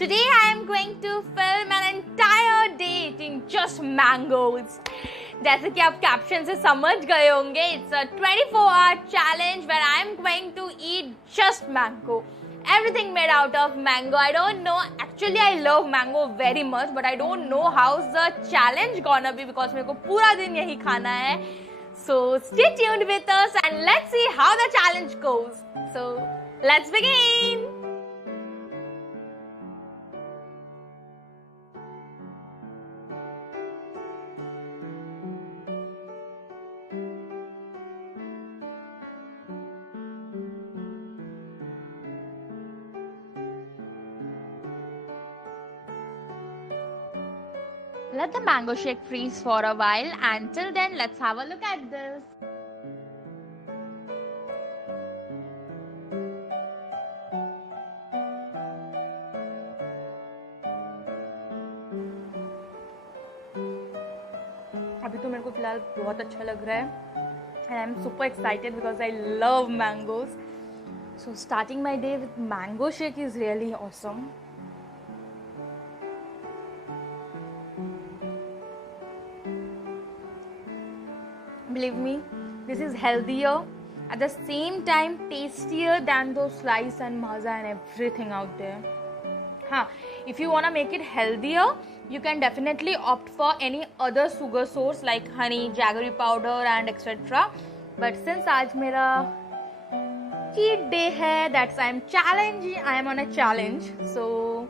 Today I am going to film an entire day eating just mangoes. जैसे कि आप caption से समझ गए होंगे, it's a 24-hour challenge where I am going to eat just mango. Everything made out of mango. I don't know. Actually, I love mango very much, but I don't know how's the challenge gonna be because मेरे को पूरा दिन यही खाना है. So stay tuned with us and let's see how the challenge goes. So let's begin. Let the mango shake freeze for a while. Until then, let's have a look at this. अभी तो मेरे को फिलहाल बहुत अच्छा लग रहा है and I'm super excited because I love mangoes. So starting my day with mango shake is really awesome. Believe me, this is healthier, at the same time tastier than those slice and maza and everything out there. If you want to make it healthier, you can definitely opt for any other sugar source like honey, jaggery powder and etc. But since आज मेरा cheat day है, that's I am on a challenge, so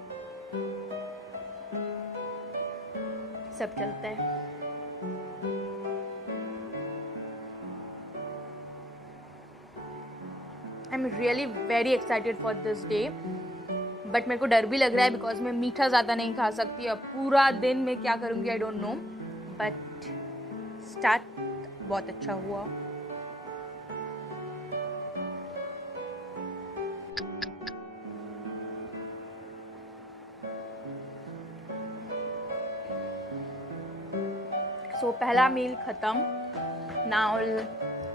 सब चलता है. I'm really very excited for this day. But मेरे को डर भी लग रहा है बिकॉज मैं मीठा ज़्यादा नहीं खा सकती. अब पूरा दिन मैं क्या करूँगी I don't know. But start बहुत अच्छा हुआ. सो पहला मील खत्म. Now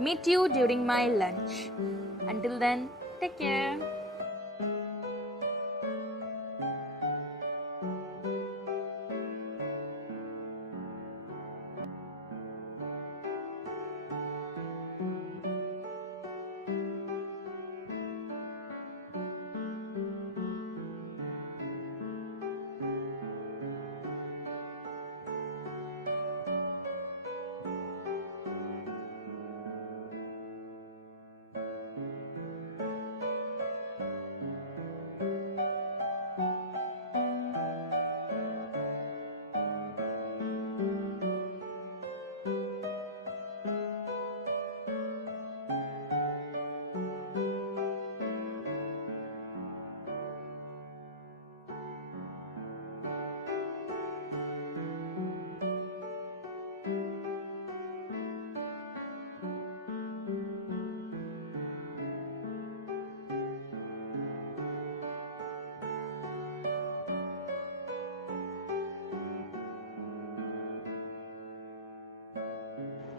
meet you during my lunch. Until then, take care.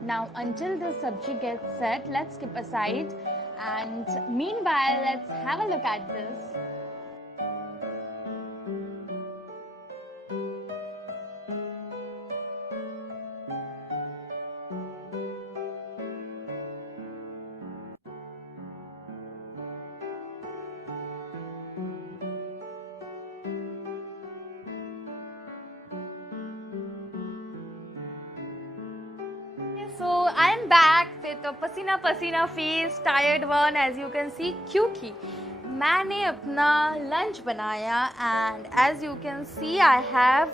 Now until the sabji gets set, let's skip aside and meanwhile let's have a look at this. So I am back with a पसीना face, tired one as you can see. क्योंकि मैंने अपना lunch बनाया and as you can see I have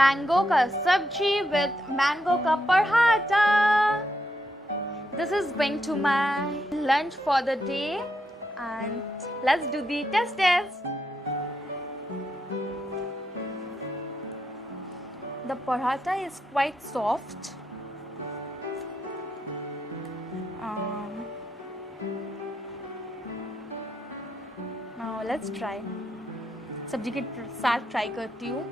mango का सब्जी with mango का paratha. This is going to my lunch for the day and let's do the test. The paratha is quite soft. Now let's try. सब्जी के साथ try करती हूँ.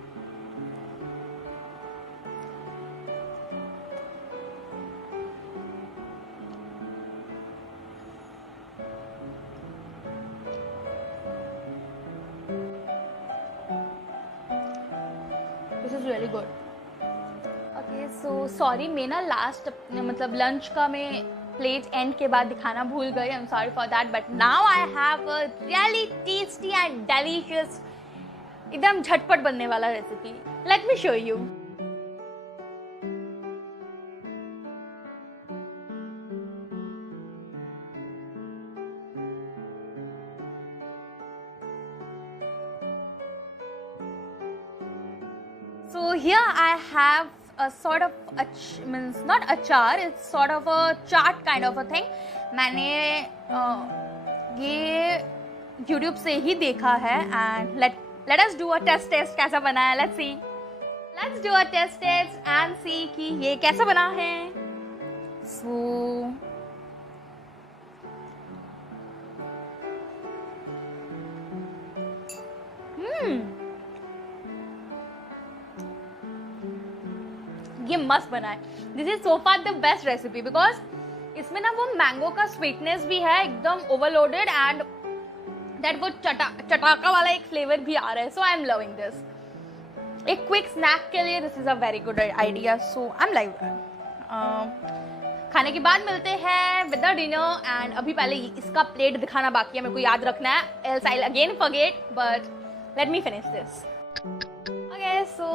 This is really good. Okay so sorry, मैं ना last मतलब lunch का मैं प्लेट एंड के बाद दिखाना भूल गई. I am sorry for that, but now I have a really tasty and delicious, एकदम झटपट बनने वाला recipe. Let me show you. So here I have a sort of means not achar, it's sort of a chaat kind of a thing. मैंने ये YouTube से ही देखा है and let us do a test कैसा बना है. Let's do a test and see कि ये कैसा बना है. So ये मस्त बना है. This is so far the best recipe because इसमें ना वो मैंगो का स्वीटनेस भी है एकदम ओवरलोडेड एंड दैट वो चटाका वाला एक फ्लेवर भी आ रहा है. सो आई एम लविंग दिस. एक क्विक स्नैक के लिए this is a very good idea. So I am like खाने के बाद मिलते हैं विद द डिनर. एंड अभी पहले इसका प्लेट दिखाना बाकी है, मेरे को याद रखना है, else I again forget. But let me finish this. Okay, so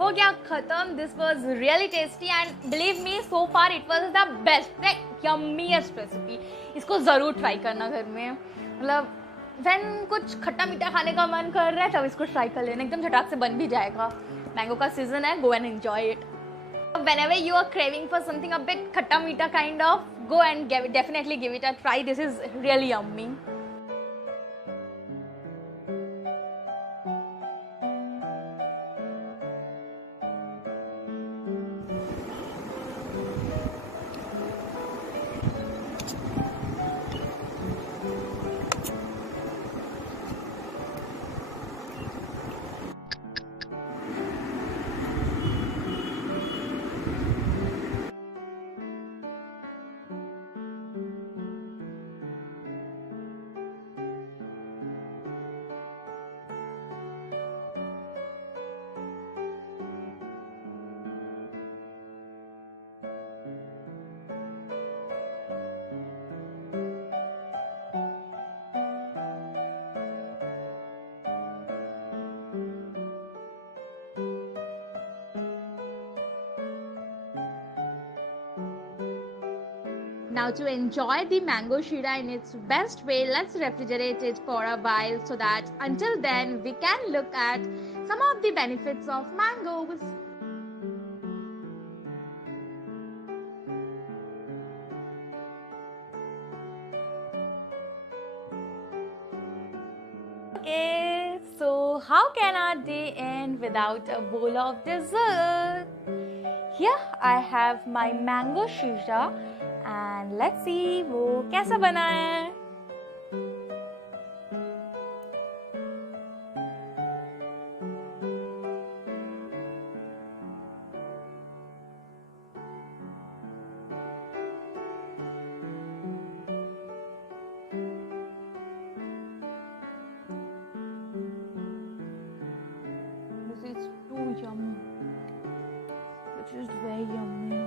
हो गया खत्म. This was really tasty and believe me, so far it was the best, like yummiest recipe. इसको ज़रूर ट्राई करना घर में. मतलब when कुछ खट्टा मीठा खाने का मन कर रहा है तब इसको ट्राई कर लेना, एकदम झटाक से बन भी जाएगा. मैंगो का सीजन है, go and enjoy it. Whenever you are craving for something a bit खट्टा मीठा kind of, go and definitely give it a try. This is really yummy. Now to enjoy the mango shira in its best way, let's refrigerate it for a while so that until then we can look at some of the benefits of mangoes. Okay, so how can our day end without a bowl of dessert? Here I have my mango shira. And let's see वो कैसा बना है. This is too yummy. This is very yummy.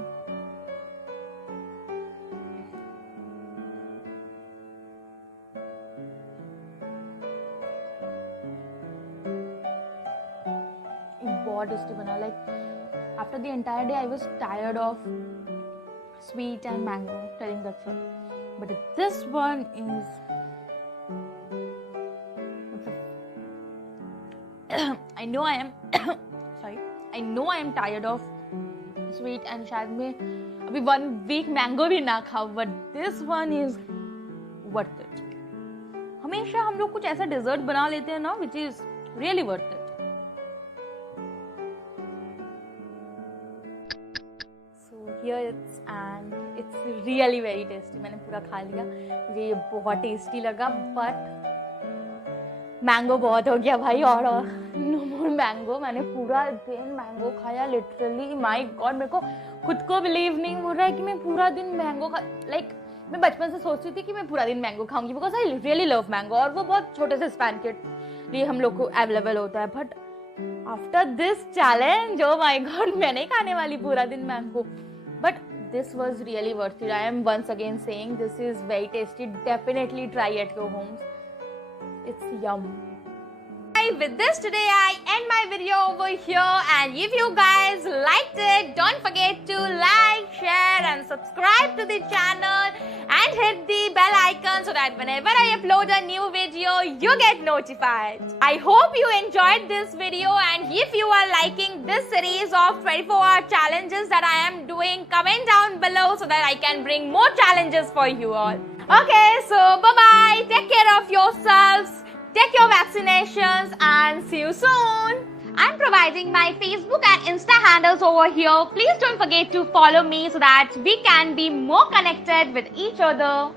बहुत tasty बना. Like after the entire day I was tired of sweet and mango, telling the truth, but this one is I know I am tired of sweet and शायद मैं अभी 1 week mango भी ना खाऊं, but this one is worth it. हमेशा हम लोग कुछ ऐसा डेजर्ट बना लेते हैं ना which is really worth it. Here it's and it's really very tasty. मैंने पूरा खा लिया, मुझे ये बहुत टेस्टी लगा. बट मैंगो बहुत हो गया भाई, और नो मोर मैंगो. मैंने पूरा दिन मैंगो खाया लिटरली. माय गॉड, मेरे को खुद को बिलीव नहीं हो रहा है कि मैं पूरा दिन मैंगो लाइक मैं बचपन से सोचती थी कि मैं पूरा दिन मैंगो खाऊंगी because I really love mango, और वो बहुत छोटे से स्पैन के लिए हम लोग को अवेलेबल होता है. But After this challenge, oh my god, मैं नहीं खाने वाली पूरा दिन mango. But this was really worth it. I am once again saying this is very tasty. Definitely try at your homes. It's yum. With this today I end my video over here, and if you guys liked it, don't forget to like, share and subscribe to the channel and hit the bell icon so that whenever I upload a new video you get notified. I hope you enjoyed this video, and if you are liking this series of 24-hour challenges that I am doing, comment down below so that I can bring more challenges for you all. Okay, so bye bye, take care of yourselves, take your vaccinations, and see you soon. I'm providing my Facebook and Insta handles over here. Please don't forget to follow me so that we can be more connected with each other.